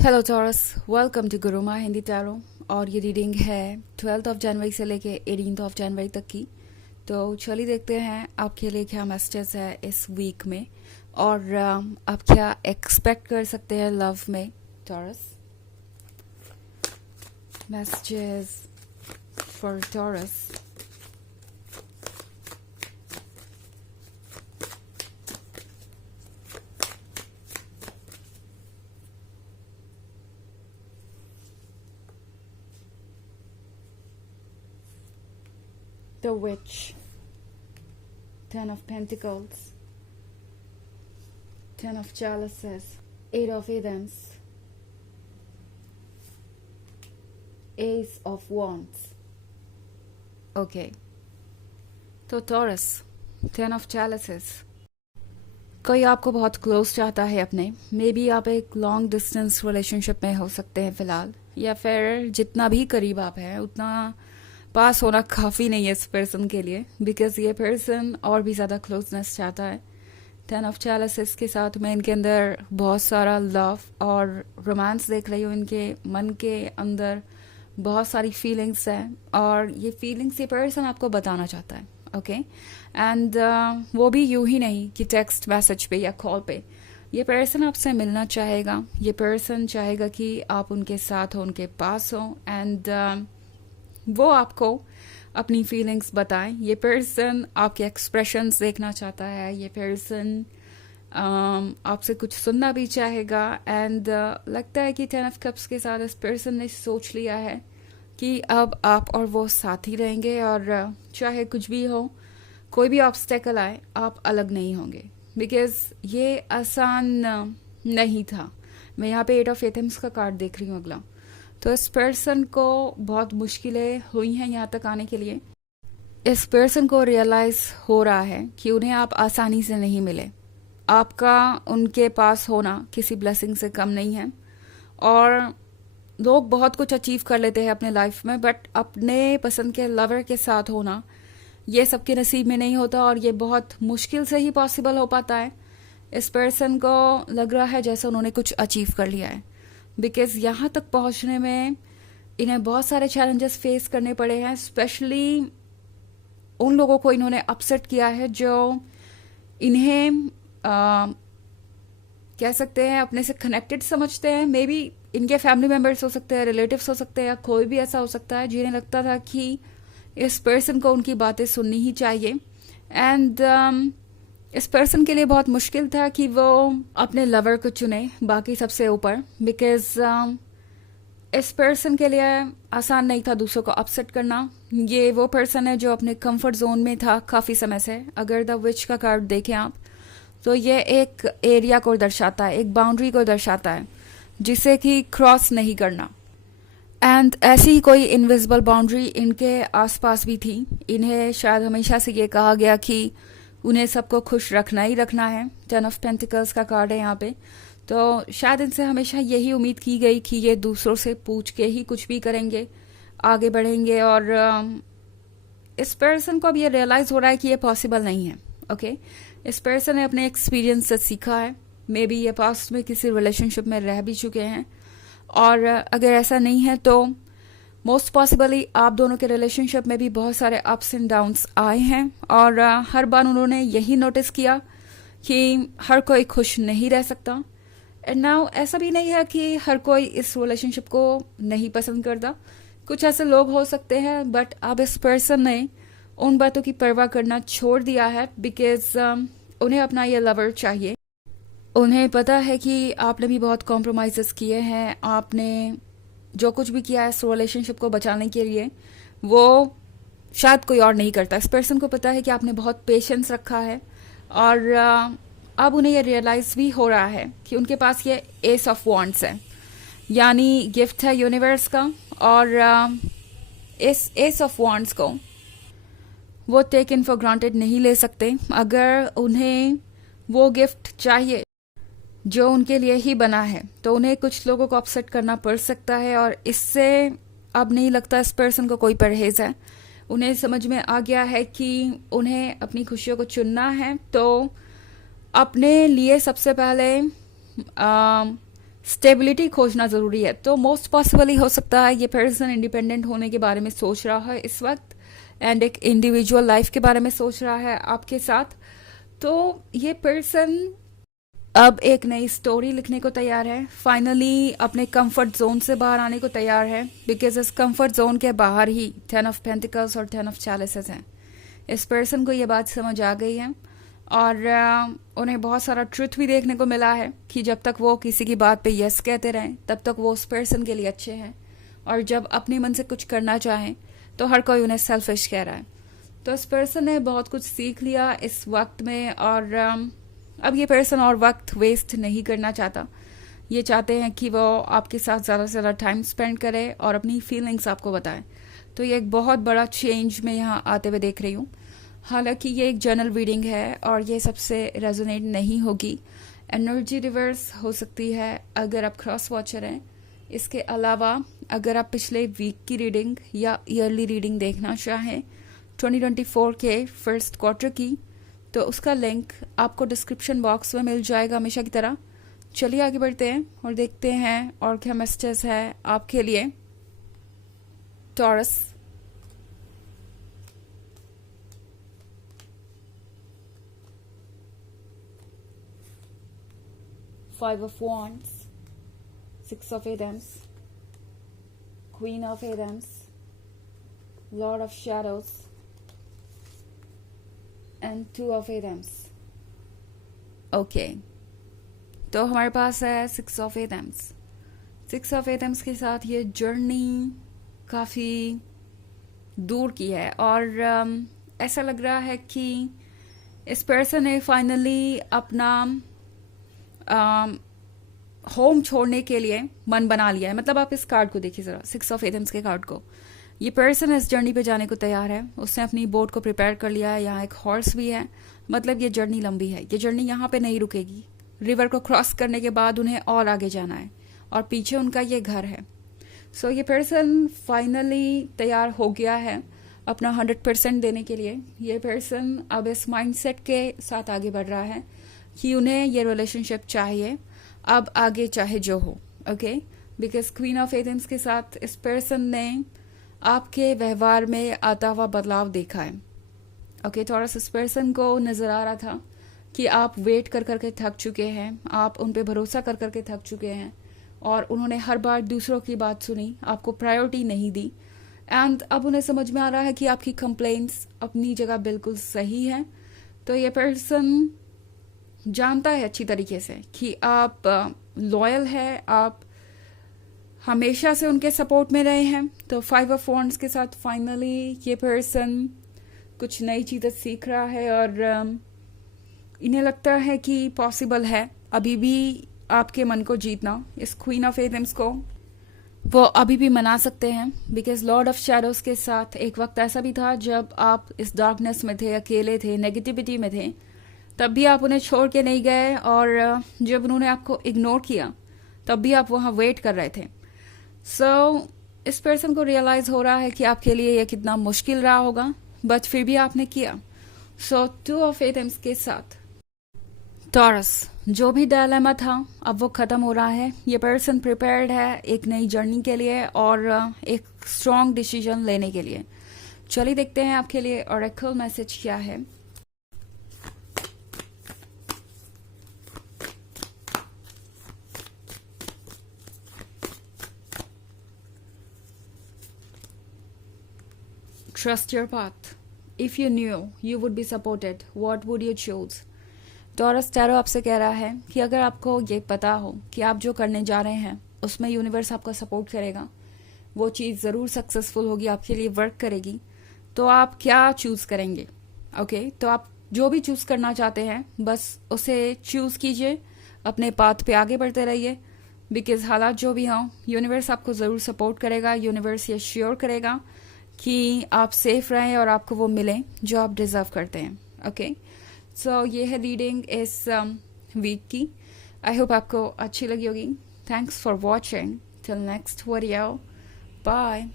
Hello Taurus, welcome to Gurumaa Hindi tarot. और ये reading है 12 ऑफ जनवरी से लेके 18 ऑफ जनवरी तक की। तो चलिए देखते हैं आपके लिए क्या मैसेजेस है इस वीक में और आप क्या एक्सपेक्ट कर सकते हैं लव में। Taurus, messages for taurus. The Witch, Ten of Pentacles, Ten of Chalices, Eight of Wands, Ace of Wands. Okay, तो टॉरस, टेन ऑफ चैलिसेस। कोई आपको बहुत क्लोज चाहता है अपने, मे बी आप एक लॉन्ग डिस्टेंस रिलेशनशिप में हो सकते हैं फिलहाल, या फिर जितना भी करीब आप हैं उतना पास होना काफ़ी नहीं है इस पर्सन के लिए, बिकॉज ये पर्सन और भी ज़्यादा क्लोजनेस चाहता है। टेन ऑफ चैलिसेस के साथ मैं इनके अंदर बहुत सारा लव और रोमांस देख रही हूँ। इनके मन के अंदर बहुत सारी फीलिंग्स हैं और ये फीलिंग्स ये पर्सन आपको बताना चाहता है। ओके, एंड वो भी यूं ही नहीं कि टेक्स्ट मैसेज पे या कॉल पे। ये पर्सन आपसे मिलना चाहेगा, ये पर्सन चाहेगा कि आप उनके साथ हो, उनके पास हो, एंड वो आपको अपनी फीलिंग्स बताएं। ये पर्सन आपके एक्सप्रेशंस देखना चाहता है, ये पर्सन आपसे कुछ सुनना भी चाहेगा। एंड लगता है कि टेन ऑफ कप्स के साथ इस पर्सन ने सोच लिया है कि अब आप और वो साथ ही रहेंगे और चाहे कुछ भी हो, कोई भी ऑब्स्टेकल आए, आप अलग नहीं होंगे। बिकॉज ये आसान नहीं था। मैं यहाँ पे एट ऑफ एथम्स का कार्ड देख रही हूँ अगला। तो इस पर्सन को बहुत मुश्किलें हुई हैं यहाँ तक आने के लिए। इस पर्सन को रियलाइज हो रहा है कि उन्हें आप आसानी से नहीं मिले। आपका उनके पास होना किसी ब्लेसिंग से कम नहीं है। और लोग बहुत कुछ अचीव कर लेते हैं अपने लाइफ में, बट अपने पसंद के लवर के साथ होना ये सबके नसीब में नहीं होता और ये बहुत मुश्किल से ही पॉसिबल हो पाता है। इस पर्सन को लग रहा है जैसे उन्होंने कुछ अचीव कर लिया है, बिकॉज यहाँ तक पहुँचने में इन्हें बहुत सारे चैलेंजेस फेस करने पड़े हैं। स्पेशली उन लोगों को इन्होंने अपसेट किया है जो इन्हें कह सकते हैं अपने से कनेक्टेड समझते हैं। मे बी इनके फैमिली मेम्बर्स हो सकते हैं, रिलेटिव्स हो सकते हैं, या कोई भी ऐसा हो सकता है जिन्हें लगता था कि इस पर्सन को उनकी बातें सुननी ही चाहिए। एंड इस पर्सन के लिए बहुत मुश्किल था कि वो अपने लवर को चुने बाकी सबसे ऊपर, बिकॉज इस पर्सन के लिए आसान नहीं था दूसरों को अपसेट करना। ये वो पर्सन है जो अपने कंफर्ट जोन में था काफ़ी समय से। अगर द विच का कार्ड देखें आप, तो ये एक एरिया को दर्शाता है, एक बाउंड्री को दर्शाता है जिसे कि क्रॉस नहीं करना। एंड ऐसी ही कोई इनविजिबल बाउंड्री इनके आसपास भी थी। इन्हें शायद हमेशा से ये कहा गया कि उन्हें सबको खुश रखना ही रखना है। टेन ऑफ पेंटिकल्स का कार्ड है यहाँ पे। तो शायद इनसे हमेशा यही उम्मीद की गई कि ये दूसरों से पूछ के ही कुछ भी करेंगे, आगे बढ़ेंगे। और इस पर्सन को अब ये रियलाइज हो रहा है कि ये पॉसिबल नहीं है। ओके, इस पर्सन ने अपने एक्सपीरियंस से सीखा है। मे बी ये पास्ट में किसी रिलेशनशिप में रह भी चुके हैं, और अगर ऐसा नहीं है तो मोस्ट पॉसिबली आप दोनों के रिलेशनशिप में भी बहुत सारे अप्स एंड डाउन्स आए हैं। और हर बार उन्होंने यही नोटिस किया कि हर कोई खुश नहीं रह सकता। एंड नाउ ऐसा भी नहीं है कि हर कोई इस रिलेशनशिप को नहीं पसंद करता। कुछ ऐसे लोग हो सकते हैं, बट अब इस पर्सन ने उन बातों की परवाह करना छोड़ दिया है, बिकॉज उन्हें अपना ये लवर चाहिए। उन्हें पता है कि आपने भी बहुत कॉम्प्रोमाइज़ेस किए हैं, आपने जो कुछ भी किया है इस रिलेशनशिप को बचाने के लिए, वो शायद कोई और नहीं करता। इस पर्सन को पता है कि आपने बहुत पेशेंस रखा है, और अब उन्हें ये रियलाइज भी हो रहा है कि उनके पास ये एस ऑफ वॉन्ड्स है, यानी गिफ्ट है यूनिवर्स का। और इस एस ऑफ वॉन्ड्स को वो टेक इन फॉर ग्रांटेड नहीं ले सकते। अगर उन्हें वो गिफ्ट चाहिए जो उनके लिए ही बना है, तो उन्हें कुछ लोगों को अपसेट करना पड़ सकता है। और इससे अब नहीं लगता इस पर्सन को कोई परहेज है। उन्हें समझ में आ गया है कि उन्हें अपनी खुशियों को चुनना है। तो अपने लिए सबसे पहले स्टेबिलिटी खोजना ज़रूरी है। तो मोस्ट पॉसिबली हो सकता है ये पर्सन इंडिपेंडेंट होने के बारे में सोच रहा है इस वक्त, एंड एक इंडिविजुअल लाइफ के बारे में सोच रहा है आपके साथ। तो ये पर्सन अब एक नई स्टोरी लिखने को तैयार है, फाइनली अपने कंफर्ट जोन से बाहर आने को तैयार है, बिकॉज इस कंफर्ट जोन के बाहर ही 10 ऑफ पेंटिकल्स और 10 ऑफ चैलिसेस हैं। इस पर्सन को ये बात समझ आ गई है, और उन्हें बहुत सारा ट्रुथ भी देखने को मिला है कि जब तक वो किसी की बात पे यस कहते रहें तब तक वो उस पर्सन के लिए अच्छे हैं, और जब अपने मन से कुछ करना चाहें तो हर कोई उन्हें सेल्फिश कह रहा है। तो इस पर्सन ने बहुत कुछ सीख लिया इस वक्त में, और अब ये पर्सन और वक्त वेस्ट नहीं करना चाहता। ये चाहते हैं कि वो आपके साथ ज़्यादा से ज़्यादा टाइम स्पेंड करे और अपनी फीलिंग्स आपको बताएं। तो ये एक बहुत बड़ा चेंज मैं यहाँ आते हुए देख रही हूँ। हालांकि ये एक जर्नल रीडिंग है और ये सबसे रेजोनेट नहीं होगी। एनर्जी रिवर्स हो सकती है अगर आप क्रॉस वॉचर हैं। इसके अलावा अगर आप पिछले वीक की रीडिंग या ईयरली रीडिंग देखना चाहें 2024 के फर्स्ट क्वार्टर की, तो उसका लिंक आपको डिस्क्रिप्शन बॉक्स में मिल जाएगा हमेशा की तरह। चलिए आगे बढ़ते हैं और देखते हैं और क्या मैसेजेस है आपके लिए। Taurus, Five of Wands, Six of Wands, Queen of Wands, Lord of Shadows, and Two of Wands. Okay, तो हमारे पास है सिक्स ऑफ एथम्स। सिक्स ऑफ एथम्स के साथ ये जर्नी काफ़ी दूर की है, और ऐसा लग रहा है कि इस पर्सन ने फाइनली अपना होम छोड़ने के लिए मन बना लिया है। मतलब आप इस कार्ड को देखिए ज़रा, सिक्स ऑफ एथम्स के कार्ड को। ये पर्सन इस जर्नी पे जाने को तैयार है, उसने अपनी बोट को प्रिपेयर कर लिया है। यहाँ एक हॉर्स भी है, मतलब ये जर्नी लंबी है। ये जर्नी यहाँ पे नहीं रुकेगी। रिवर को क्रॉस करने के बाद उन्हें और आगे जाना है, और पीछे उनका ये घर है। सो ये पर्सन फाइनली तैयार हो गया है अपना 100% देने के लिए। ये पर्सन अब इस माइंडसेट के साथ आगे बढ़ रहा है कि उन्हें ये रिलेशनशिप चाहिए, अब आगे चाहे जो हो। Okay, because queen of Athens के साथ इस पर्सन ने आपके व्यवहार में आता हुआ बदलाव देखा है। ओके, टॉरस, इस पर्सन को नजर आ रहा था कि आप वेट कर करके थक चुके हैं, आप उन पे भरोसा कर करके थक चुके हैं, और उन्होंने हर बार दूसरों की बात सुनी, आपको प्रायोरिटी नहीं दी। एंड अब उन्हें समझ में आ रहा है कि आपकी कंप्लेंट्स अपनी जगह बिल्कुल सही है। तो ये पर्सन जानता है अच्छी तरीके से कि आप लॉयल है, आप हमेशा से उनके सपोर्ट में रहे हैं। तो 5 ऑफ वॉन्ड्स के साथ फाइनली ये पर्सन कुछ नई चीज़ें सीख रहा है, और इन्हें लगता है कि पॉसिबल है अभी भी आपके मन को जीतना। इस क्वीन ऑफ एथम्स को वो अभी भी मना सकते हैं, बिकॉज लॉर्ड ऑफ शैडोज के साथ एक वक्त ऐसा भी था जब आप इस डार्कनेस में थे, अकेले थे, नेगेटिविटी में थे, तब भी आप उन्हें छोड़ के नहीं गए, और जब उन्होंने आपको इग्नोर किया तब भी आप वहाँ वेट कर रहे थे। सो इस पर्सन को रियलाइज हो रहा है कि आपके लिए यह कितना मुश्किल रहा होगा, बट फिर भी आपने किया। सो 2 ऑफ एथम्स के साथ टॉरस, जो भी डायलेमा था अब वो खत्म हो रहा है। ये पर्सन प्रिपेयर्ड है एक नई जर्नी के लिए और एक स्ट्रॉन्ग डिसीजन लेने के लिए। चलिए देखते हैं आपके लिए ऑरेकल मैसेज क्या है। Trust your path. If you knew you would be supported, what would you choose? Taurus tarot आपसे कह रहा है कि अगर आपको ये पता हो कि आप जो करने जा रहे हैं उसमें यूनिवर्स आपका सपोर्ट करेगा, वो चीज़ ज़रूर सक्सेसफुल होगी, आपके लिए वर्क करेगी, तो आप क्या चूज़ करेंगे? ओके, तो आप जो भी चूज़ करना चाहते हैं बस उसे चूज़ कीजिए, अपने पाथ पे आगे बढ़ते रहिए, बिकॉज हालात जो भी हों यूनिवर्स आपको ज़रूर सपोर्ट करेगा। यूनिवर्स ये श्योर करेगा कि आप सेफ रहें और आपको वो मिले जो आप डिज़र्व करते हैं। ओके, सो ये है रीडिंग इस वीक की। आई होप आपको अच्छी लगी होगी। Thanks for watching. Till next video, bye.